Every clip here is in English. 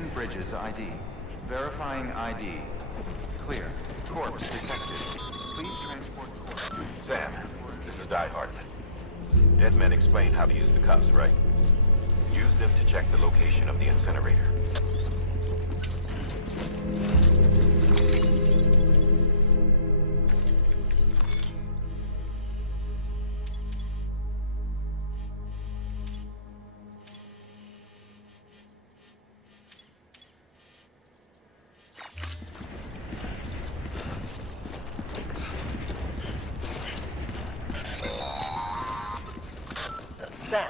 Scan Bridges ID. Verifying ID. Clear. Corpse detected. Please transport corpse. Sam, this is Die Hard. Dead men explained how to use the cuffs, right? Use them to check the location of the incinerator. Sam,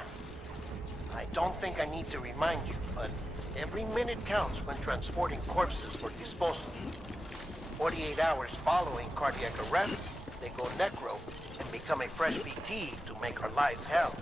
I don't think I need to remind you, but every minute counts when transporting corpses for disposal. 48 hours following cardiac arrest, they go necro and become a fresh BT to make our lives hell.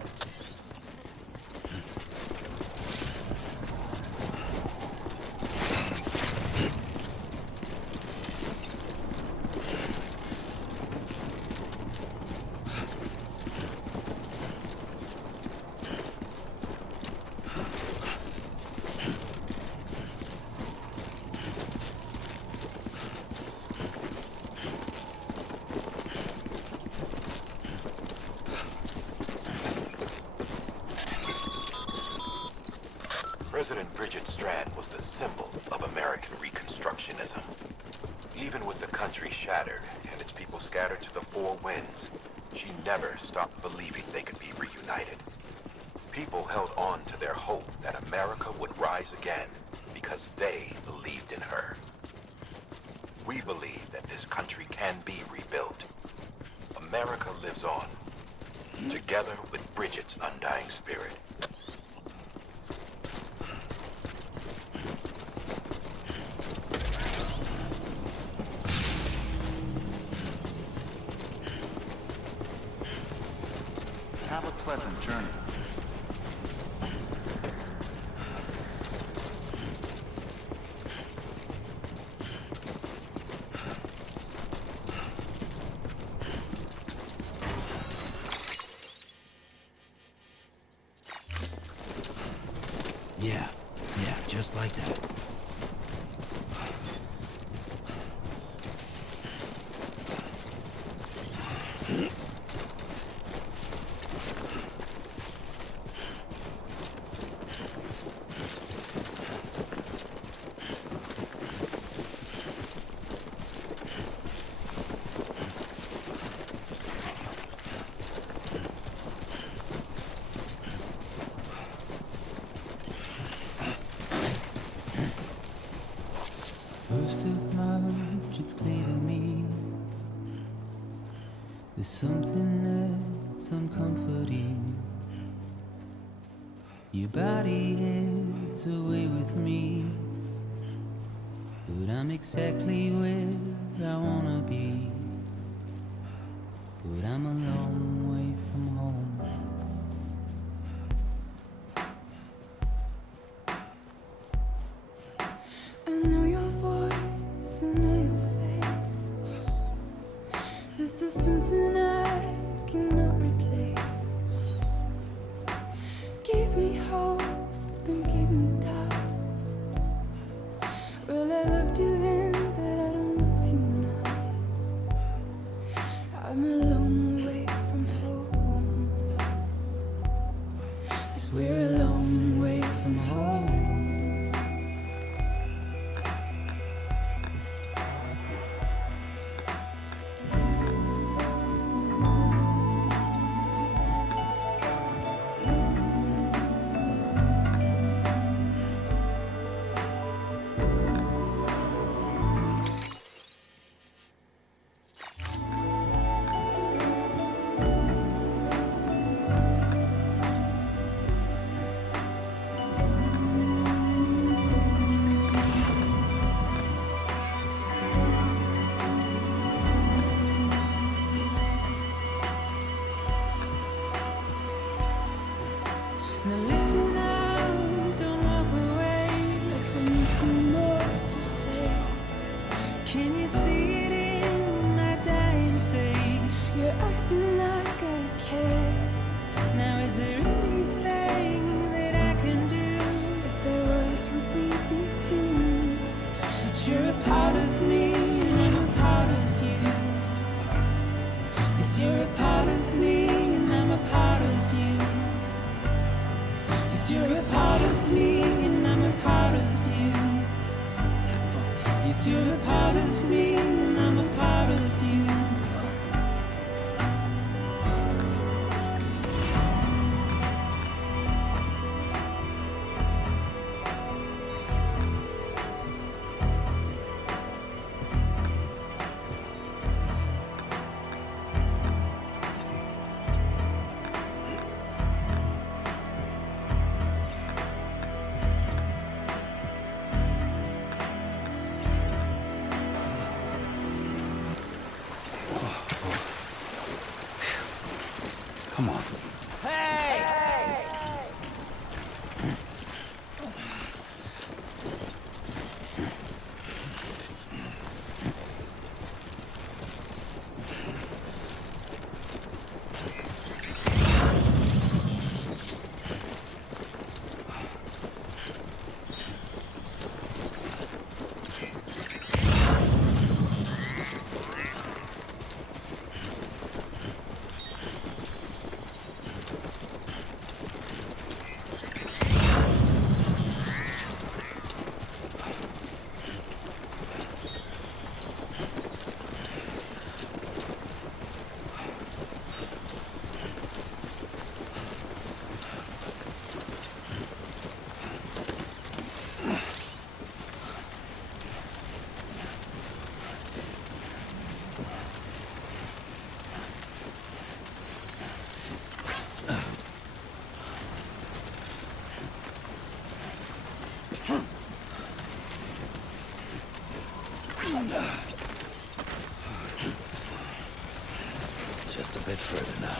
President Bridget Strand was the symbol of American Reconstructionism. Even with the country shattered and its people scattered to the four winds, she never stopped believing they could be reunited. People held on to their hope that America would rise again because they believed in her. We believe that this country can be rebuilt. America lives on, together with Bridget's undying spirit. Have a pleasant journey. Yeah, just like that. First of March, it's clear to me there's something that's uncomforting. Your body is away with me, but I'm exactly where I wanna be. But I'm a long way from home. I know your voice, I know your face. This is something I cannot replace. Gave me hope and gave me doubt. Well, I loved you then, but I don't love you now. I'm a long way from home. 'Cause we're a long way from home. Yes, you're a part of me and I'm a part of you. Yes, you're a part of me and I'm a part of you. Yes, you're a part of me and I'm a part of you. Come on. Just a bit further now.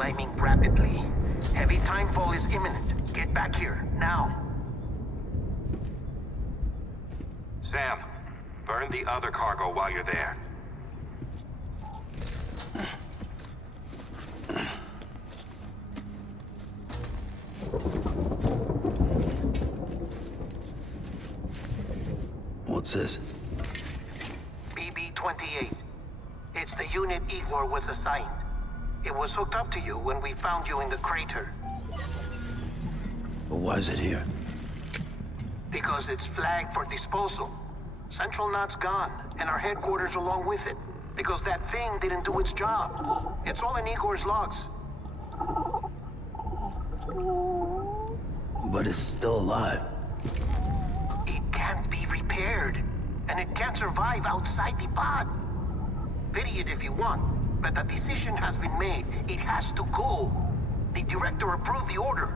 climbing rapidly. Heavy timefall is imminent. Get back here, now. Sam, burn the other cargo while you're there. What's this? BB-28. It's the unit Igor was assigned. It was hooked up to you when we found you in the crater. But why is it here? Because it's flagged for disposal. Central Knot's gone, and our headquarters along with it. Because that thing didn't do its job. It's all in Igor's logs. But it's still alive. It can't be repaired, and it can't survive outside the pod. Pity it if you want, but the decision has been made. It has to go. The director approved the order.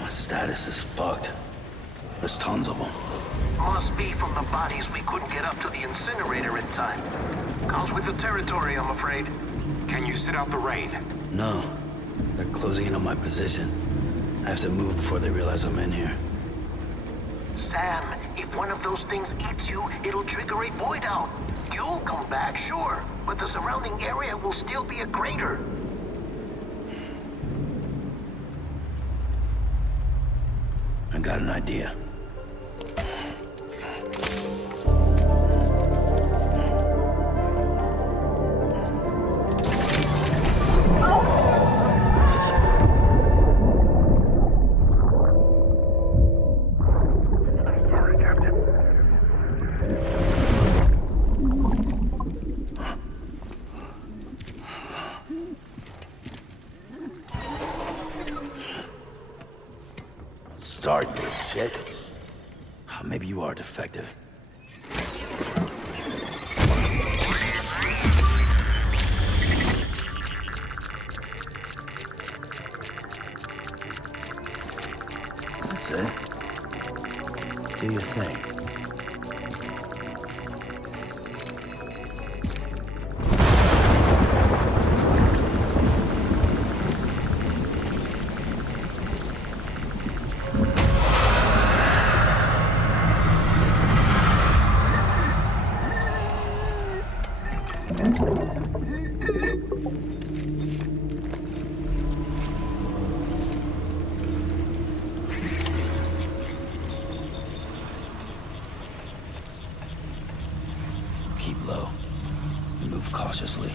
My status is fucked. There's tons of them. Must be from the bodies we couldn't get up to the incinerator in time. Comes with the territory, I'm afraid. Can you sit out the rain? No. They're closing in on my position. I have to move before they realize I'm in here. Sam, if one of those things eats you, it'll trigger a void out. You'll come back, sure, but the surrounding area will still be a crater. I got an idea. Sorry, Captain. Start, you shit. Maybe you are defective. That's it. Do your thing. Keep low. Move cautiously.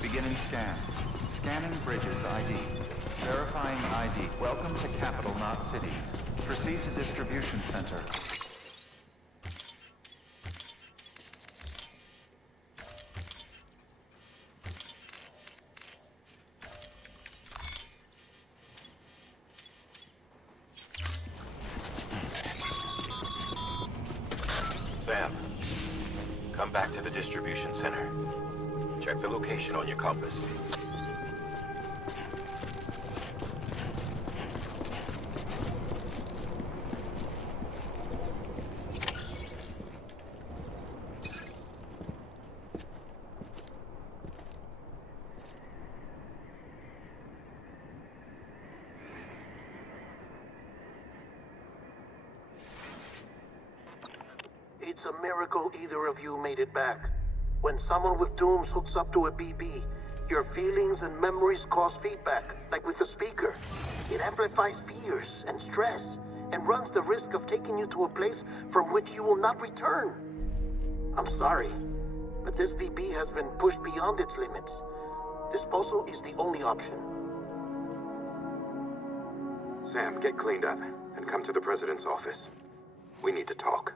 Beginning scan. Scanning Bridges ID. Verifying ID. Welcome to Capital, not City. Proceed to Distribution Center. Sam, come back to the distribution center. Check the location on your compass. It's a miracle either of you made it back. When someone with dooms hooks up to a BB, your feelings and memories cause feedback, like with the speaker. It amplifies fears and stress, and runs the risk of taking you to a place from which you will not return. I'm sorry, but this BB has been pushed beyond its limits. Disposal is the only option. Sam, get cleaned up and come to the president's office. We need to talk.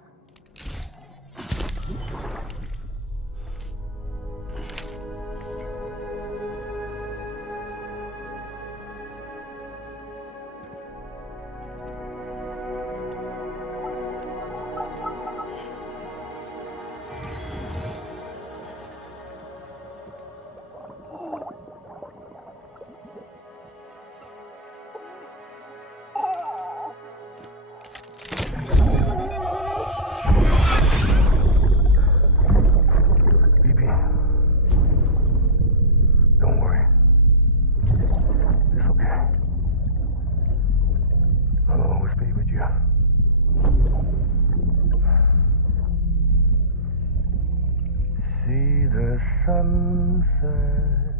Sunset,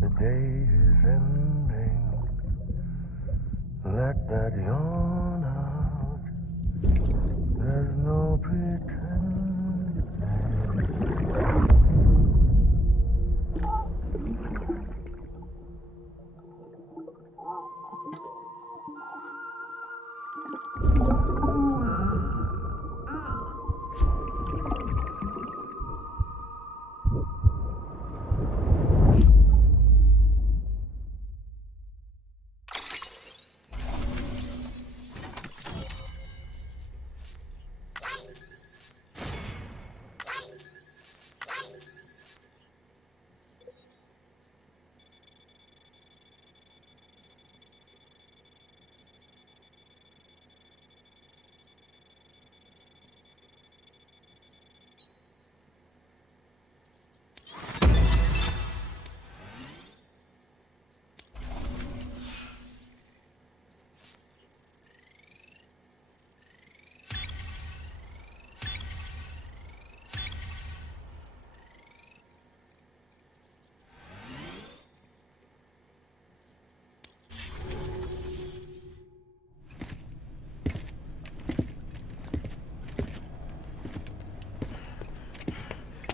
the day is ending. Let that yawn out. There's no pretending.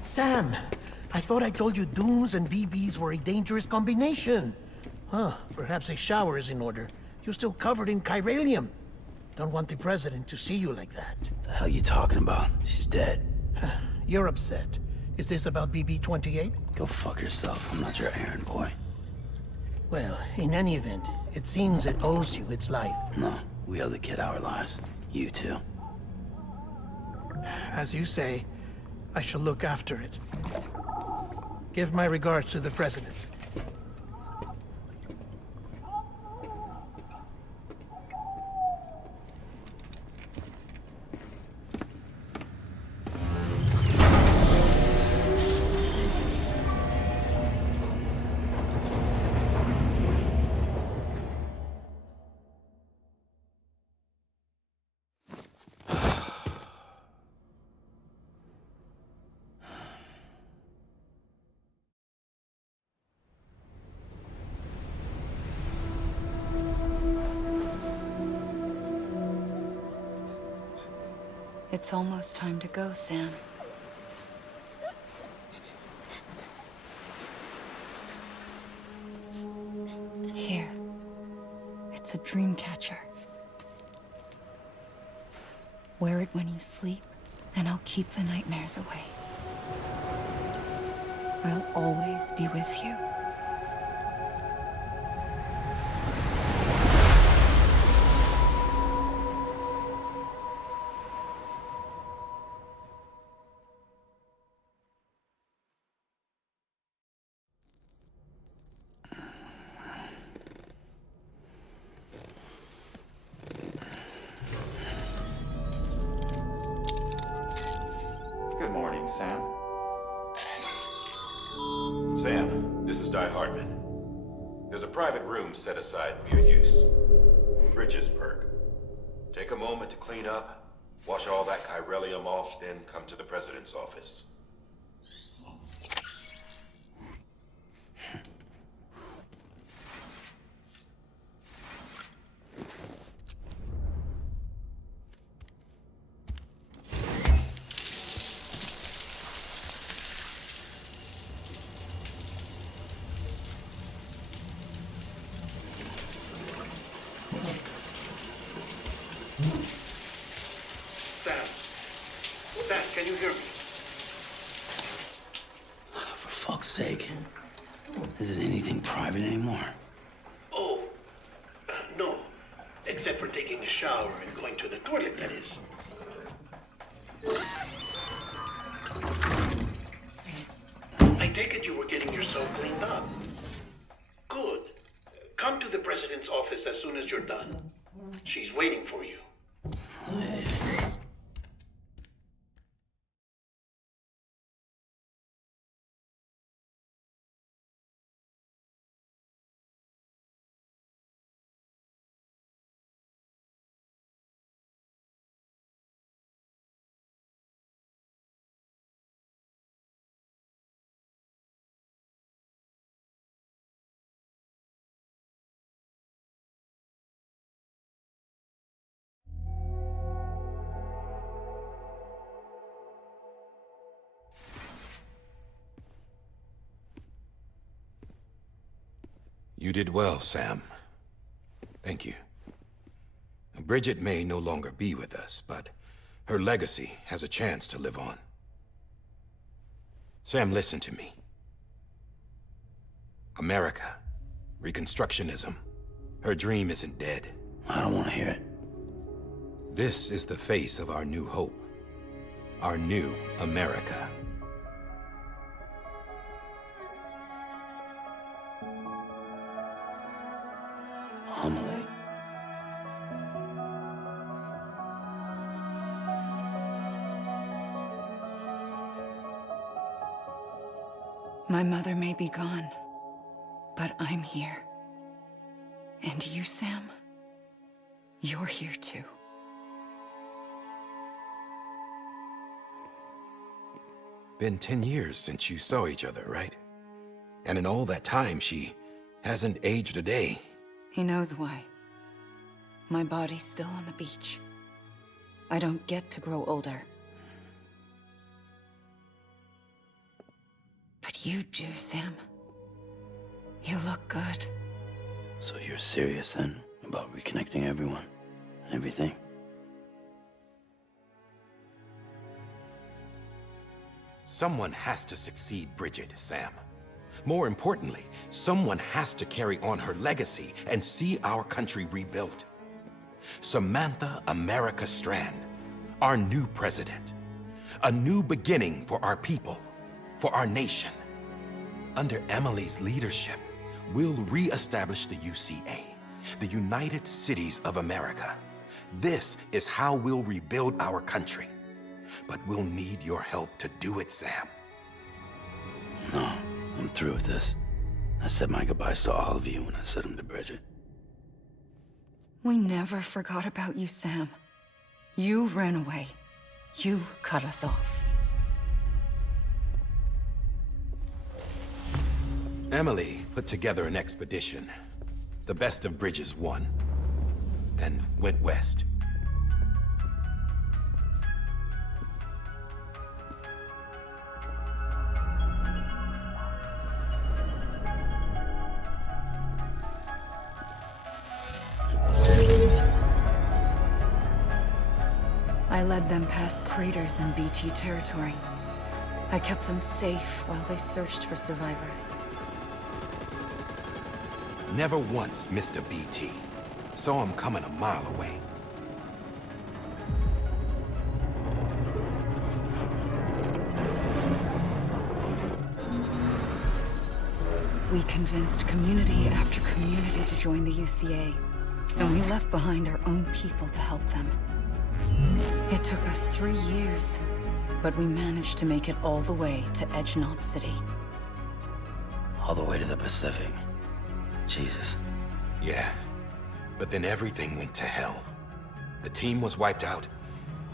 Sam, I thought I told you dooms and BBs were a dangerous combination. Huh, perhaps a shower is in order. You're still covered in chiralium. Don't want the president to see you like that. The hell you talking about? She's dead. You're upset. Is this about BB-28? Go fuck yourself. I'm not your errand boy. Well, in any event, it seems it owes you its life. No, we owe the kid our lives. You too. As you say, I shall look after it. Give my regards to the president. It's almost time to go, Sam. Here. It's a dream catcher. Wear it when you sleep, and I'll keep the nightmares away. I'll always be with you. Good morning, Sam. Sam, this is Di Hartman. There's a private room set aside for your use. Bridges perk. Take a moment to clean up, wash all that chiralium off, then come to the president's office. Sam, can you hear me? For fuck's sake. Isn't anything private anymore? Oh, no. Except for taking a shower and going to the toilet, that is. I take it you were getting yourself cleaned up. Good. Come to the president's office as soon as you're done. She's waiting for you. You did well, Sam. Thank you. Bridget may no longer be with us, but her legacy has a chance to live on. Sam, listen to me. America, Reconstructionism, her dream isn't dead. I don't want to hear it. This is the face of our new hope. Our new America. Amelie. My mother may be gone, but I'm here. And you, Sam? You're here too. Been 10 years since you saw each other, right? And in all that time, she hasn't aged a day. He knows why. My body's still on the beach. I don't get to grow older. But you do, Sam. You look good. So you're serious then about reconnecting everyone and everything? Someone has to succeed Bridget, Sam. More importantly, someone has to carry on her legacy and see our country rebuilt. Samantha America Strand, our new president. A new beginning for our people, for our nation. Under Emily's leadership, we'll re-establish the UCA, the United Cities of America. This is how we'll rebuild our country. But we'll need your help to do it, Sam. No, I'm through with this. I said my goodbyes to all of you when I said them to Bridget. We never forgot about you, Sam. You ran away. You cut us off. Emily put together an expedition. The best of Bridges won, and went west. I led them past craters in BT territory. I kept them safe while they searched for survivors. Never once missed a BT. Saw him coming a mile away. We convinced community after community to join the UCA, and we left behind our own people to help them. It took us 3 years, but we managed to make it all the way to Edgenot City. All the way to the Pacific. Jesus. Yeah, but then everything went to hell. The team was wiped out,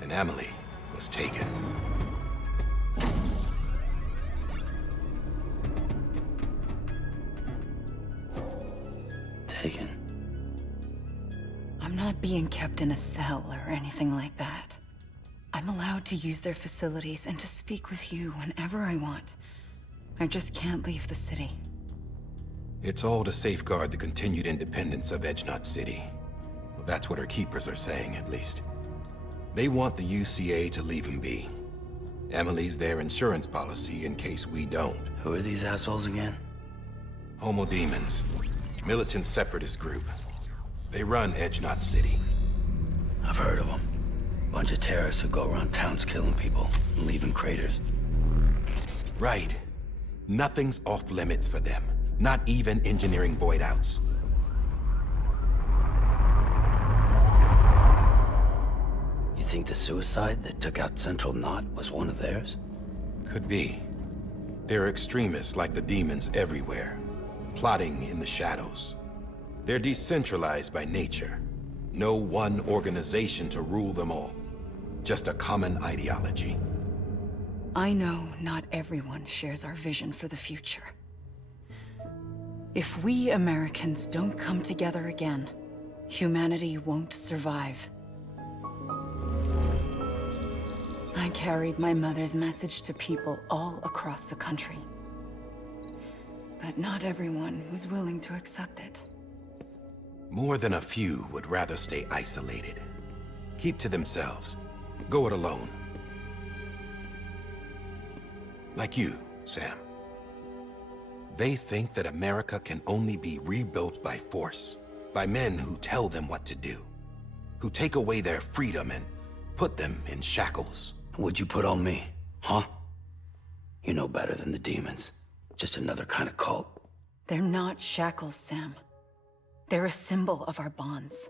and Emily was taken. Taken. I'm not being kept in a cell or anything like that. I'm allowed to use their facilities and to speak with you whenever I want. I just can't leave the city. It's all to safeguard the continued independence of Edgenot City. Well, that's what our keepers are saying, at least. They want the UCA to leave him be. Emily's their insurance policy in case we don't. Who are these assholes again? Homo Demons. Militant separatist group. They run Edgenot City. I've heard of them. Bunch of terrorists who go around towns killing people and leaving craters. Right. Nothing's off limits for them. Not even engineering voidouts. You think the suicide that took out Central Knot was one of theirs? Could be. There are extremists like the demons everywhere, plotting in the shadows. They're decentralized by nature. No one organization to rule them all. Just a common ideology. I know not everyone shares our vision for the future. If we Americans don't come together again, humanity won't survive. I carried my mother's message to people all across the country. But not everyone was willing to accept it. More than a few would rather stay isolated. Keep to themselves. Go it alone. Like you, Sam. They think that America can only be rebuilt by force, by men who tell them what to do, who take away their freedom and put them in shackles. What'd you put on me, huh? You know better than the demons. Just another kind of cult. They're not shackles, Sam. They're a symbol of our bonds.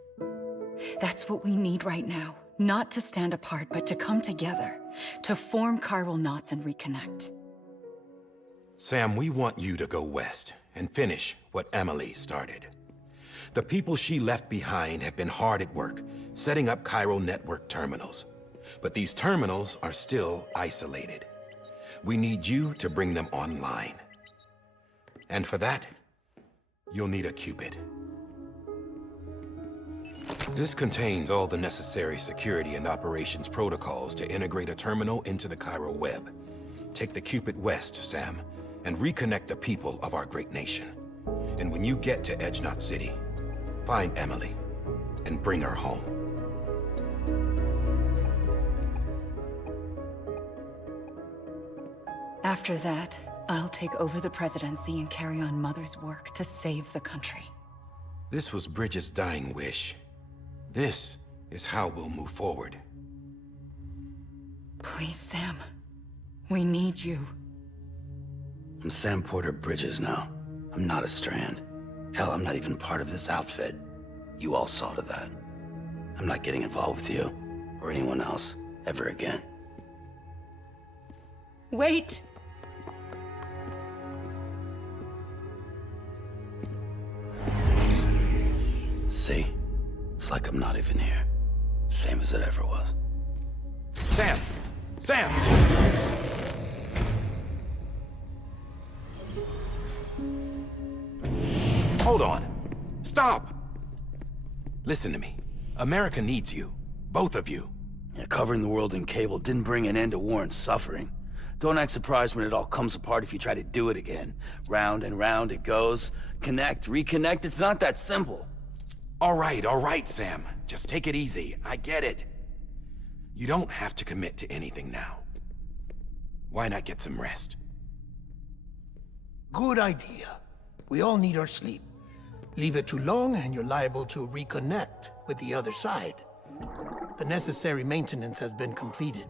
That's what we need right now. Not to stand apart, but to come together, to form chiral knots and reconnect. Sam, we want you to go west and finish what Emily started. The people she left behind have been hard at work, setting up chiral network terminals. But these terminals are still isolated. We need you to bring them online. And for that, you'll need a Cupid. This contains all the necessary security and operations protocols to integrate a terminal into the chiral web. Take the Cupid west, Sam, and reconnect the people of our great nation. And when you get to Edgenot City, find Emily and bring her home. After that, I'll take over the presidency and carry on Mother's work to save the country. This was Bridget's dying wish. This is how we'll move forward. Please, Sam. We need you. I'm Sam Porter Bridges now. I'm not a Strand. Hell, I'm not even part of this outfit. You all saw to that. I'm not getting involved with you, or anyone else, ever again. Wait! See? It's like I'm not even here. Same as it ever was. Sam! Sam! Hold on. Stop! Listen to me. America needs you. Both of you. Yeah, covering the world in cable didn't bring an end to war and suffering. Don't act surprised when it all comes apart if you try to do it again. Round and round it goes. Connect, reconnect, it's not that simple. All right, Sam. Just take it easy. I get it. You don't have to commit to anything now. Why not get some rest? Good idea. We all need our sleep. Leave it too long and you're liable to reconnect with the other side. The necessary maintenance has been completed.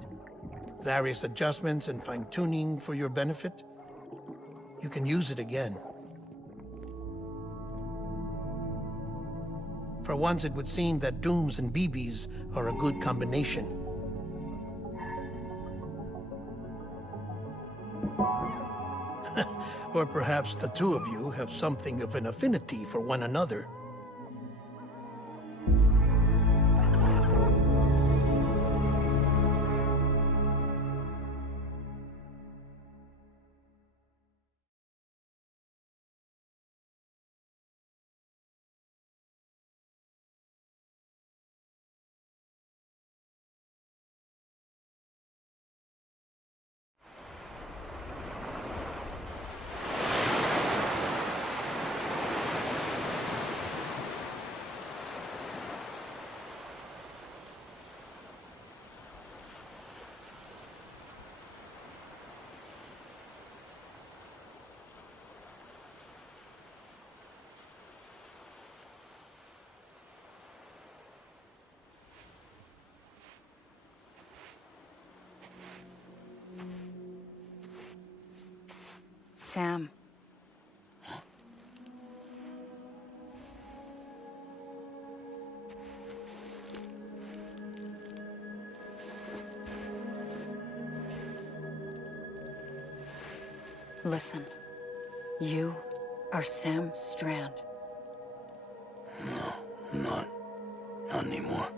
Various adjustments and fine-tuning for your benefit. You can use it again. For once, it would seem that Dooms and BBs are a good combination. Or perhaps the two of you have something of an affinity for one another. Sam. Listen. You are Sam Strand. No, I'm not. Not anymore.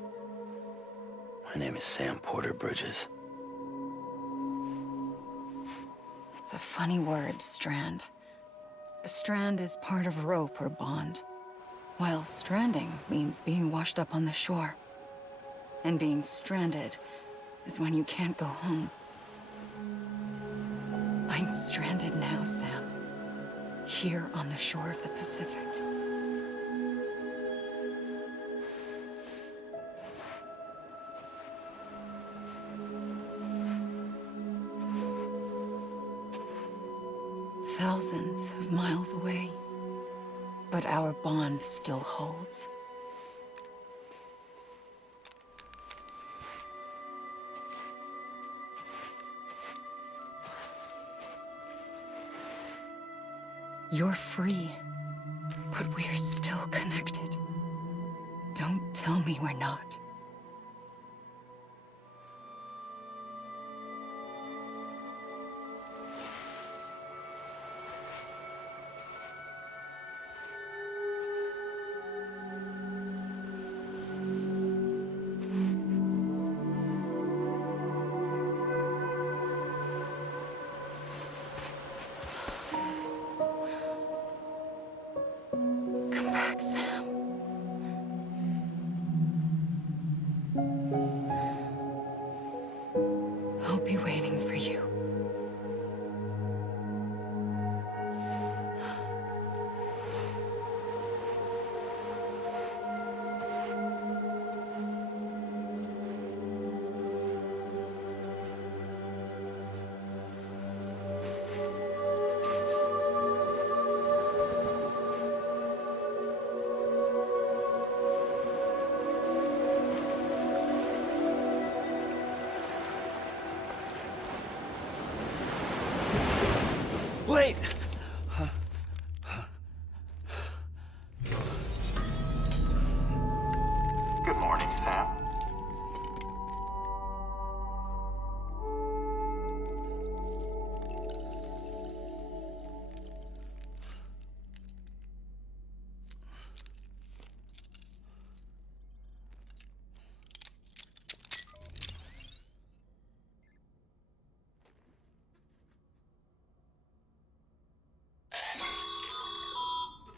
My name is Sam Porter Bridges. It's a funny word, strand. A strand is part of rope or bond, while stranding means being washed up on the shore. And being stranded is when you can't go home. I'm stranded now, Sam. Here on the shore of the Pacific. Thousands of miles away, but our bond still holds. You're free, but we're still connected. Don't tell me we're not. Come back, Sam. I'll be waiting for you. Wait! Good morning, Sam.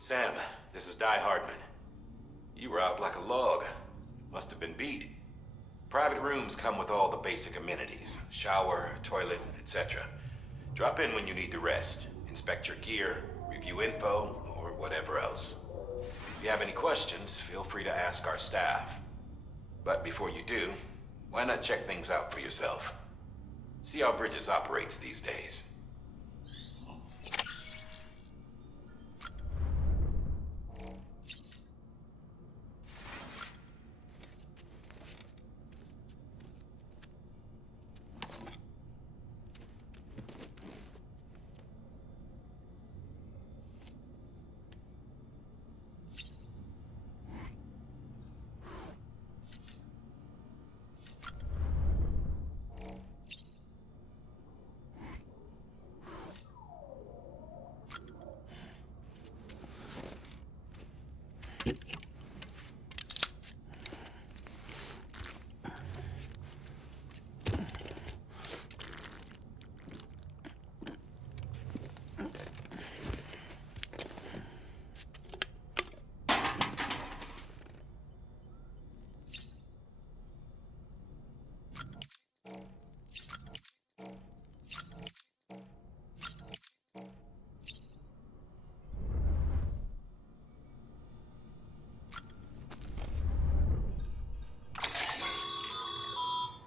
Sam, this is Di Hardman. You were out like a log. Must have been beat. Private rooms come with all the basic amenities. Shower, toilet, etc. Drop in when you need to rest. Inspect your gear, review info, or whatever else. If you have any questions, feel free to ask our staff. But before you do, Why not check things out for yourself? See how Bridges operates these days.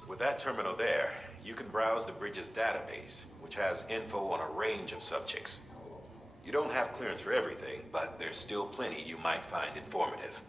With that terminal there, you can browse the Bridges database, which has info on a range of subjects. You don't have clearance for everything, but there's still plenty you might find informative.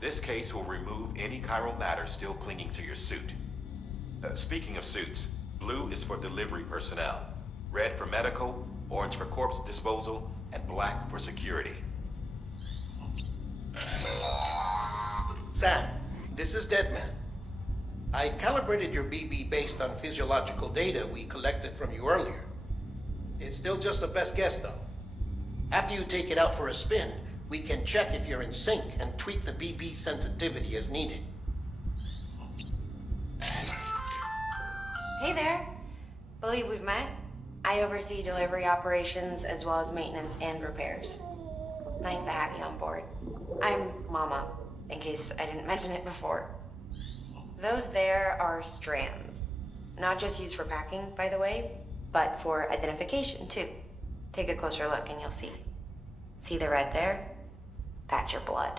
This case will remove any chiral matter still clinging to your suit. Speaking of suits, blue is for delivery personnel, red for medical, orange for corpse disposal, and black for security. Sam, this is Deadman. I calibrated your BB based on physiological data we collected from you earlier. It's still just a best guess, though. After you take it out for a spin, we can check if you're in sync and tweak the BB sensitivity as needed. Hey there. Believe we've met. I oversee delivery operations as well as maintenance and repairs. Nice to have you on board. I'm Mama, in case I didn't mention it before. Those there are strands. Not just used for packing, by the way, but for identification too. Take a closer look and you'll see. See the red there? That's your blood.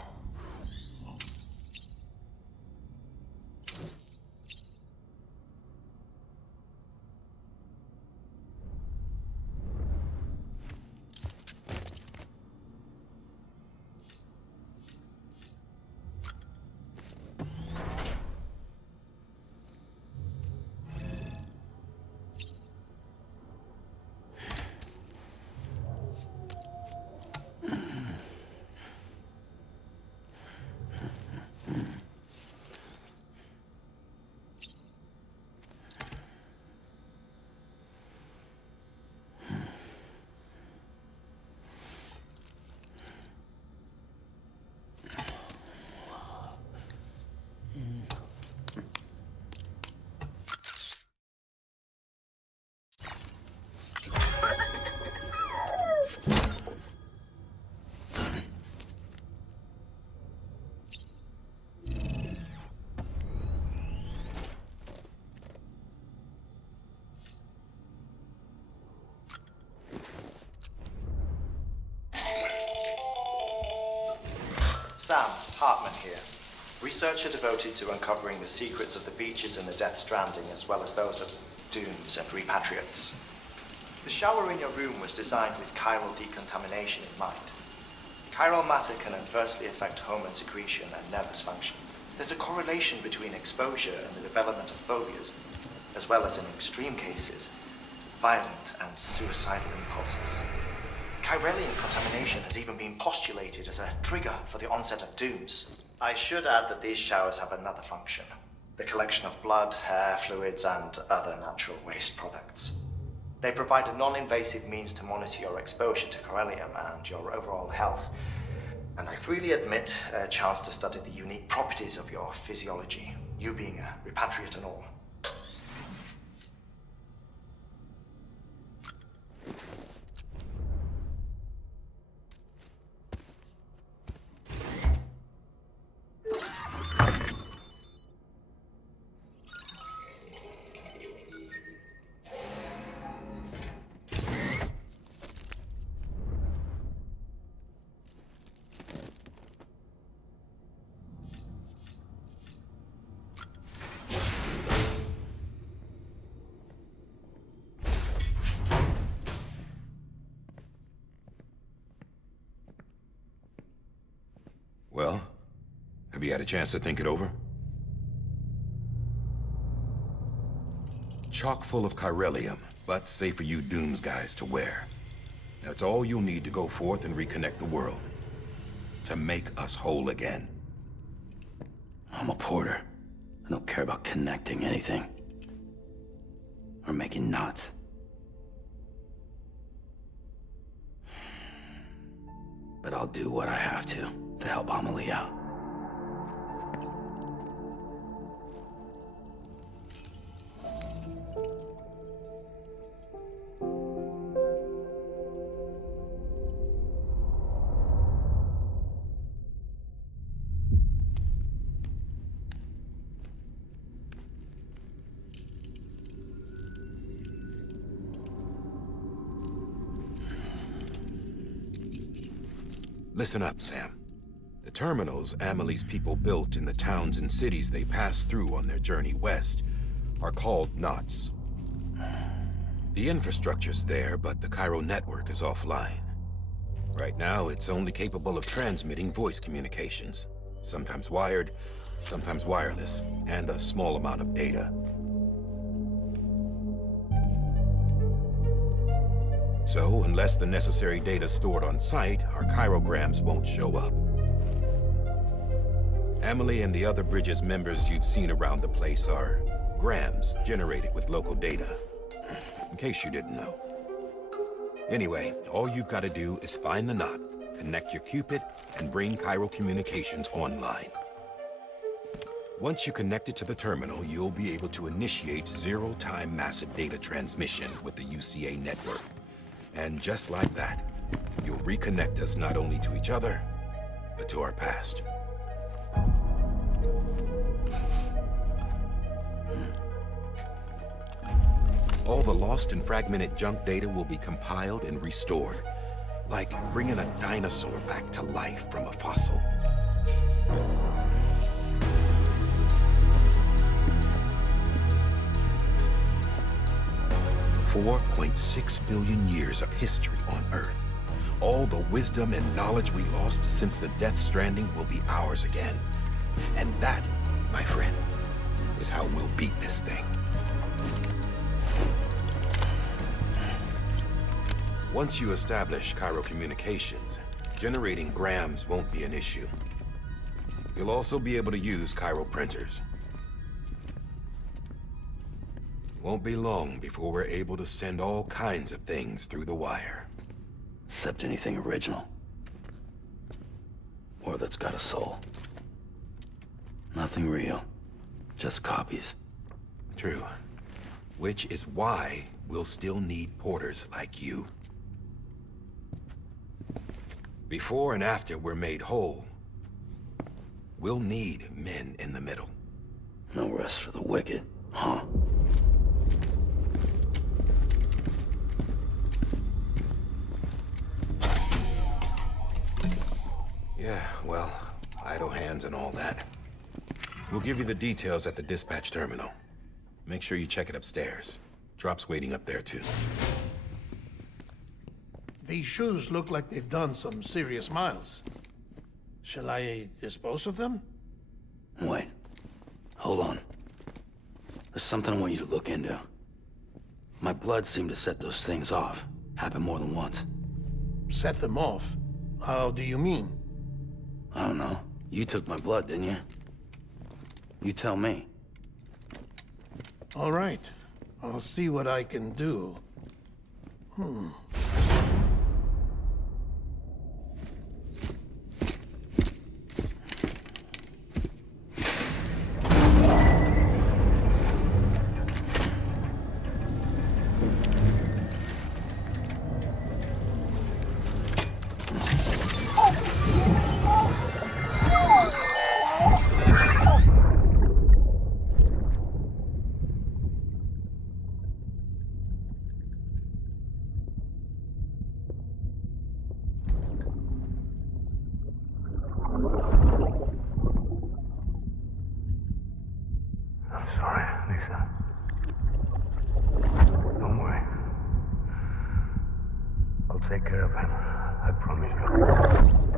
Sam, Hartman here. Researcher devoted to uncovering the secrets of the beaches in the Death Stranding, as well as those of dooms and repatriates. The shower in your room was designed with chiral decontamination in mind. Chiral matter can adversely affect hormone secretion and nervous function. There's a correlation between exposure and the development of phobias, as well as in extreme cases, violent and suicidal impulses. Chiralian contamination has even been postulated as a trigger for the onset of dooms. I should add that these showers have another function: the collection of blood, hair, fluids, and other natural waste products. They provide a non-invasive means to monitor your exposure to Corellium and your overall health. And I freely admit a chance to study the unique properties of your physiology, you being a repatriate and all. Well, have you had a chance to think it over? Chock full of chiralium, but safe for you Dooms guys to wear. That's all you'll need to go forth and reconnect the world. To make us whole again. I'm a porter. I don't care about connecting anything. Or making knots. But I'll do what I have to help Amelie out. Listen up, Sam. The terminals Amelie's people built in the towns and cities they passed through on their journey west are called knots. The infrastructure's there, but the Cairo network is offline. Right now, it's only capable of transmitting voice communications. Sometimes wired, sometimes wireless, and a small amount of data. So, unless the necessary data stored on site, our chirograms won't show up. Amelie and the other Bridges members you've seen around the place are grams generated with local data. In case you didn't know. Anyway, all you've got to do is find the knot, connect your Cupid, and bring Cairo communications online. Once you connect it to the terminal, you'll be able to initiate zero-time massive data transmission with the UCA network. And just like that, you'll reconnect us not only to each other, but to our past. All the lost and fragmented junk data will be compiled and restored, like bringing a dinosaur back to life from a fossil. $4.6 billion years of history on Earth. All the wisdom and knowledge we lost since the Death Stranding will be ours again. And that, my friend, is how we'll beat this thing. Once you establish Cairo communications, generating grams won't be an issue. You'll also be able to use Cairo printers. Won't be long before we're able to send all kinds of things through the wire. Except anything original. Or that's got a soul. Nothing real. Just copies. True. Which is why we'll still need porters like you. Before and after we're made whole, we'll need men in the middle. No rest for the wicked, huh? Yeah, well, idle hands and all that. We'll give you the details at the dispatch terminal. Make sure you check it upstairs. Drop's waiting up there, too. These shoes look like they've done some serious miles. Shall I dispose of them? Wait. Hold on. There's something I want you to look into. My blood seemed to set those things off. Happened more than once. Set them off? How do you mean? I don't know. You took my blood, didn't you? You tell me. All right. I'll see what I can do. I'm sorry, Lisa. Don't worry. I'll take care of him. I promise you.